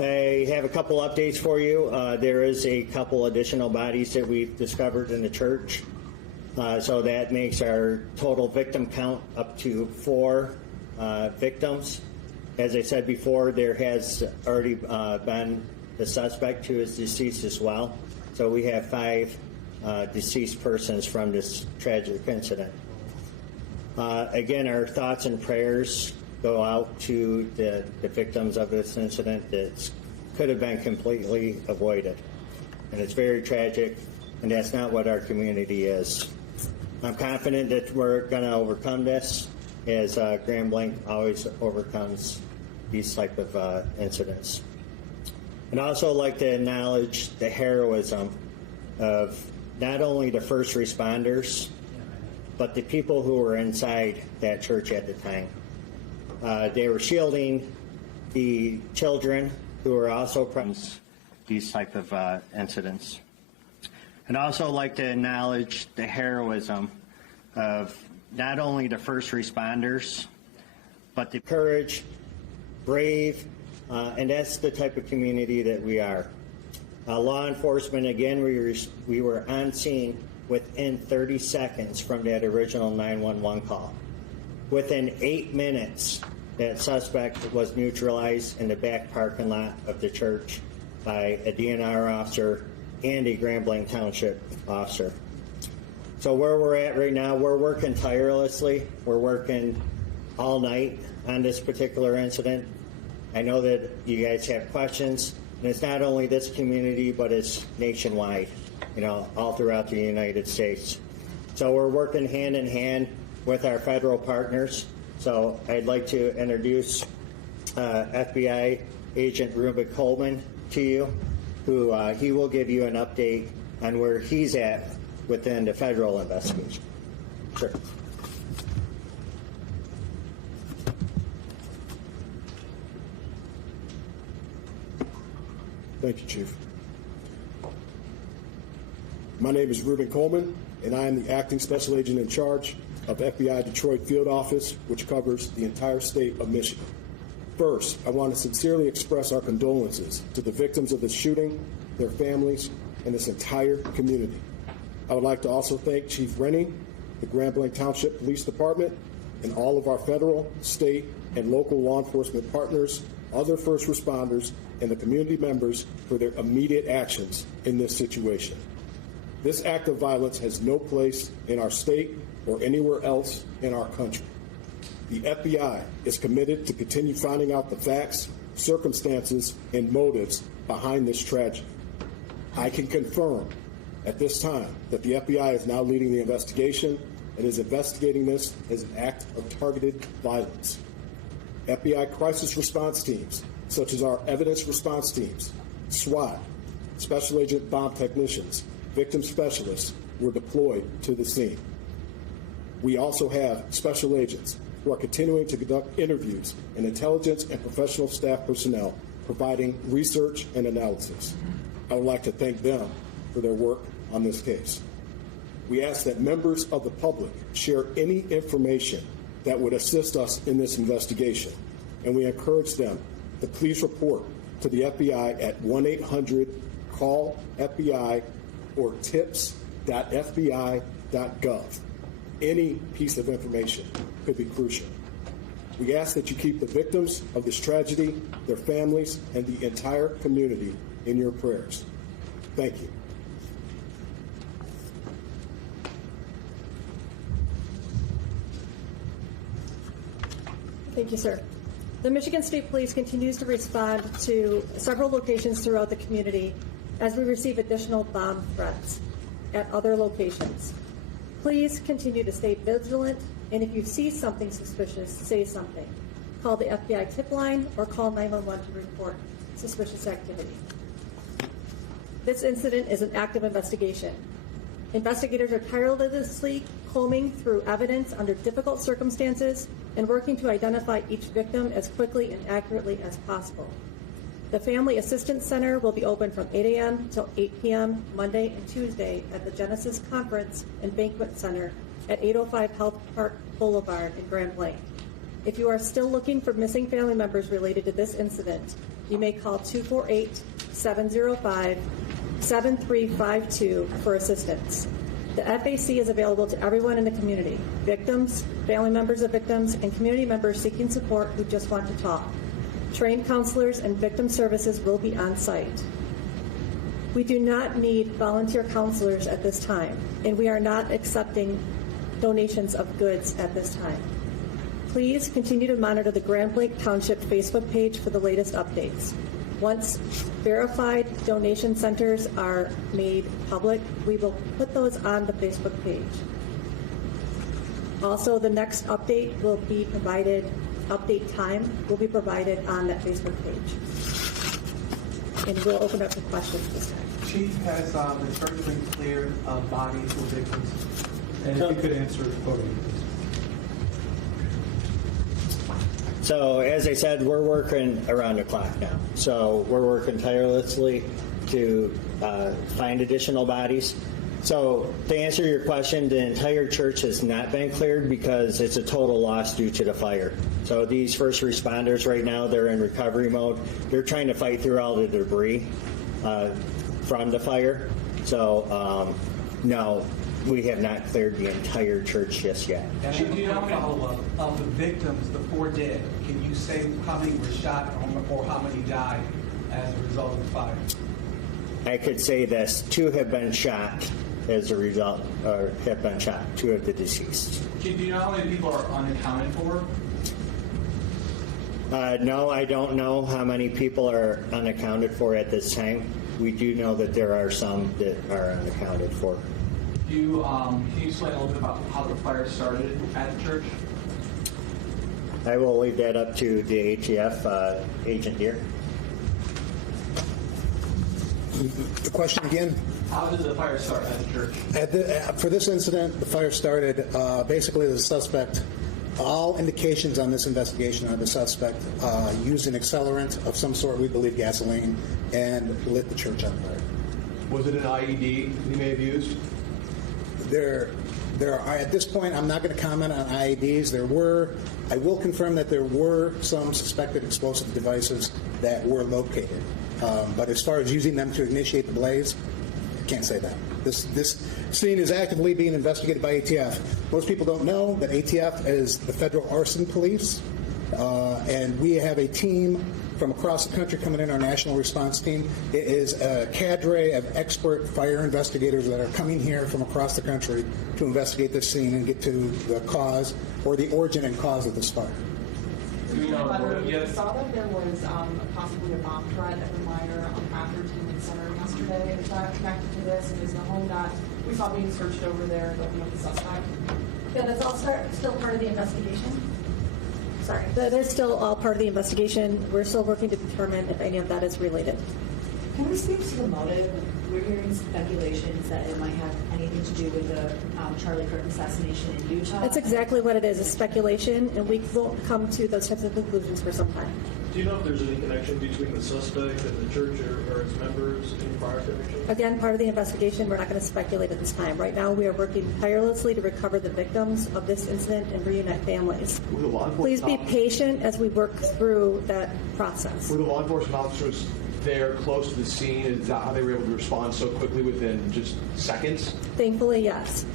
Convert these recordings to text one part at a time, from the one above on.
I have a couple updates for you. There is a couple additional bodies that we've discovered in the church. So that makes our total victim count up to 4 victims. As I said before, there has already been the suspect who is deceased as well. So we have 5 deceased persons from this tragic incident. Again, our thoughts and prayers go out to the victims of this incident that could have been completely avoided. And it's very tragic, and that's not what our community is. I'm confident that we're going to overcome this, as Grand Blanc always overcomes these type of incidents. And I'd also like to acknowledge the heroism of not only the first responders, but the people who were inside that church at the time. They were shielding the children who were also present these type of incidents. And I'd also like to acknowledge the heroism of not only the first responders, but the courage, brave, and that's the type of community that we are. Law enforcement, again, we were on scene within 30 seconds from that original 911 call. Within 8 minutes, that suspect was neutralized in the back parking lot of the church by a DNR officer and a Grand Blanc Township officer. So where we're at right now, we're working tirelessly. We're working all night on this particular incident. I know that you guys have questions, and it's not only this community, but it's nationwide, all throughout the United States. So we're working hand in hand with our federal partners. So I'd like to introduce FBI Agent Ruben Coleman to you, who he will give you an update on where he's at within the federal investigation. Sure. Thank you, Chief. My name is Ruben Coleman, and I am the Acting Special Agent in charge of FBI Detroit Field Office, which covers the entire state of Michigan. First, I want to sincerely express our condolences to the victims of the shooting, their families, and this entire community. I would like to also thank Chief Rennie, the Grand Blanc Township Police Department, and all of our federal, state, and local law enforcement partners, other first responders, and the community members for their immediate actions in this situation. This act of violence has no place in our state or anywhere else in our country. The FBI is committed to continue finding out the facts, circumstances, and motives behind this tragedy. I can confirm at this time that the FBI is now leading the investigation and is investigating this as an act of targeted violence. FBI crisis response teams, such as our evidence response teams, SWAT, Special Agent Bomb Technicians, victim specialists, were deployed to the scene. We also have special agents who are continuing to conduct interviews and intelligence and professional staff personnel providing research and analysis. I would like to thank them for their work on this case. We ask that members of the public share any information that would assist us in this investigation, and we encourage them to please report to the FBI at 1-800-CALL-FBI or tips.fbi.gov. Any piece of information could be crucial. We ask that you keep the victims of this tragedy, their families, and the entire community in your prayers. Thank you. Thank you, sir. The Michigan State Police continues to respond to several locations throughout the community as we receive additional bomb threats at other locations. Please continue to stay vigilant, and if you see something suspicious, say something. Call the FBI tip line or call 911 to report suspicious activity. This incident is an active investigation. Investigators are tirelessly combing through evidence under difficult circumstances and working to identify each victim as quickly and accurately as possible. The Family Assistance Center will be open from 8 a.m. till 8 p.m. Monday and Tuesday at the Genesis Conference and Banquet Center at 805 Health Park Boulevard in Grand Blanc. If you are still looking for missing family members related to this incident, you may call 248-705-7352 for assistance. The FAC is available to everyone in the community, victims, family members of victims, and community members seeking support who just want to talk. Trained counselors and victim services will be on site. We do not need volunteer counselors at this time, and we are not accepting donations of goods at this time. Please continue to monitor the Grand Blanc Township Facebook page for the latest updates. Once verified donation centers are made public, we will put those on the Facebook page. Also, the next update will be provided, update time will be provided on that Facebook page. And we'll open up to questions this time. Chief, has the church been cleared of bodies or victims? And if you could answer the podium, please. So as I said, we're working around the clock now. So we're working tirelessly to find additional bodies. So to answer your question, the entire church has not been cleared because it's a total loss due to the fire. So these first responders right now, they're in recovery mode. They're trying to fight through all the debris from the fire. So no, we have not cleared the entire church just yet. And if you don't follow up of the victims, the 4 dead, can you say how many were shot or how many died as a result of the fire? I could say this: 2 have been shot as a result, or have been shot. 2 of the deceased. Do you know how many people are unaccounted for? No, I don't know how many people are unaccounted for at this time. We do know that there are some that are unaccounted for. Can you explain a little bit about how the fire started at the church? I will leave that up to the ATF agent here. The question again? How did the fire start at the church? For this incident, the fire started basically the suspect. All indications on this investigation are the suspect used an accelerant of some sort, we believe gasoline, and lit the church on fire. Was it an IED he may have used? There are, at this point, I'm not going to comment on IEDs. I will confirm that there were some suspected explosive devices that were located. But as far as using them to initiate the blaze, I can't say that. This scene is actively being investigated by ATF. Most people don't know that ATF is the Federal Arson Police, and we have a team from across the country coming in, our national response team. It is a cadre of expert fire investigators that are coming here from across the country to investigate this scene and get to the cause or the origin and cause of this fire. Do you know We yet? saw that there was possibly a bomb threat at the Meyer Atherton Center yesterday. Is that connected to this? And is the home that we saw being searched over there looking at the suspect? Yeah, that's all still part of the investigation. Sorry. That is still all part of the investigation. We're still working to determine if any of that is related. Can we speak to the motive? We're hearing speculations that it might have anything to do with the Charlie Kirk assassination in Utah. That's exactly what it is, a speculation, and we won't come to those types of conclusions for some time. Do you know if there's any connection between the suspect and the church or its members in prior connection? Again, part of the investigation, we're not going to speculate at this time. Right now, we are working tirelessly to recover the victims of this incident and reunite families. Were the law Please be enforcement patient as we work through that process. Were the law enforcement officers there close to the scene? Is that how they were able to respond so quickly within just seconds? Thankfully, yes.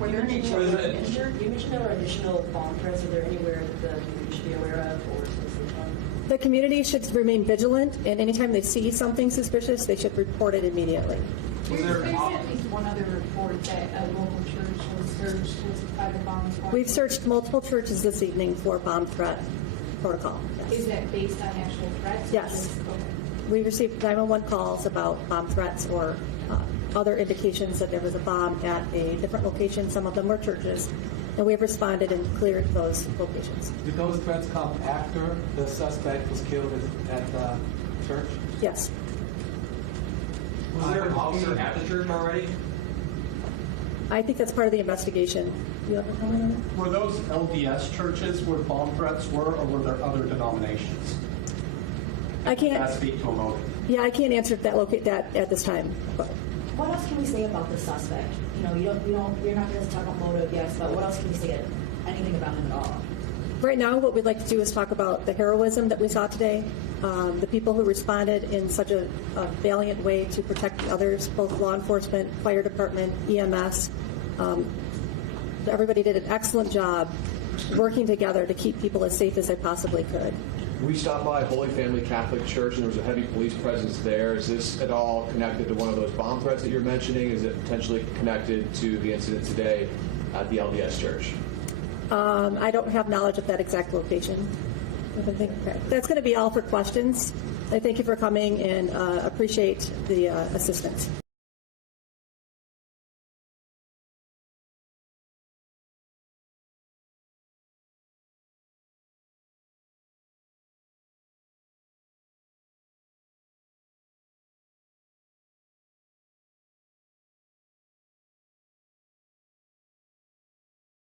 Were there any children injured? You mentioned there were additional bomb threats. Are there anywhere that the community should be aware of or listening on? The community should remain vigilant, and anytime they see something suspicious, they should report it immediately. Was there There's at least one other report that a local church was searched by the bomb squad. We've searched multiple churches this evening for bomb threat protocol. Yes. Is that based on actual threats? Yes. Okay. We received 911 calls about bomb threats or other indications that there was a bomb at a different location. Some of them were churches, and we have responded and cleared those locations. Did those threats come after the suspect was killed at the church? Yes. Was there an officer at the church already? I think that's part of the investigation. You have a comment on that? Were those LDS churches where bomb threats were, or were there other denominations? I Can I can't. speak to a motive? Yeah, I can't answer that at this time. But What else can we say about the suspect? You know, you're not going to talk about motive, yes, but what else can we say? Anything about him at all? right now, what we'd like to do is talk about the heroism that we saw today, the people who responded in such a valiant way to protect others, both law enforcement, fire department, EMS. Everybody did an excellent job working together to keep people as safe as they possibly could. We stopped by Holy Family Catholic Church, and there was a heavy police presence there. Is this at all connected to one of those bomb threats that you're mentioning? Is it potentially connected to the incident today at the LDS Church? I don't have knowledge of that exact location. Okay. That's going to be all for questions. I thank you for coming and appreciate the assistance.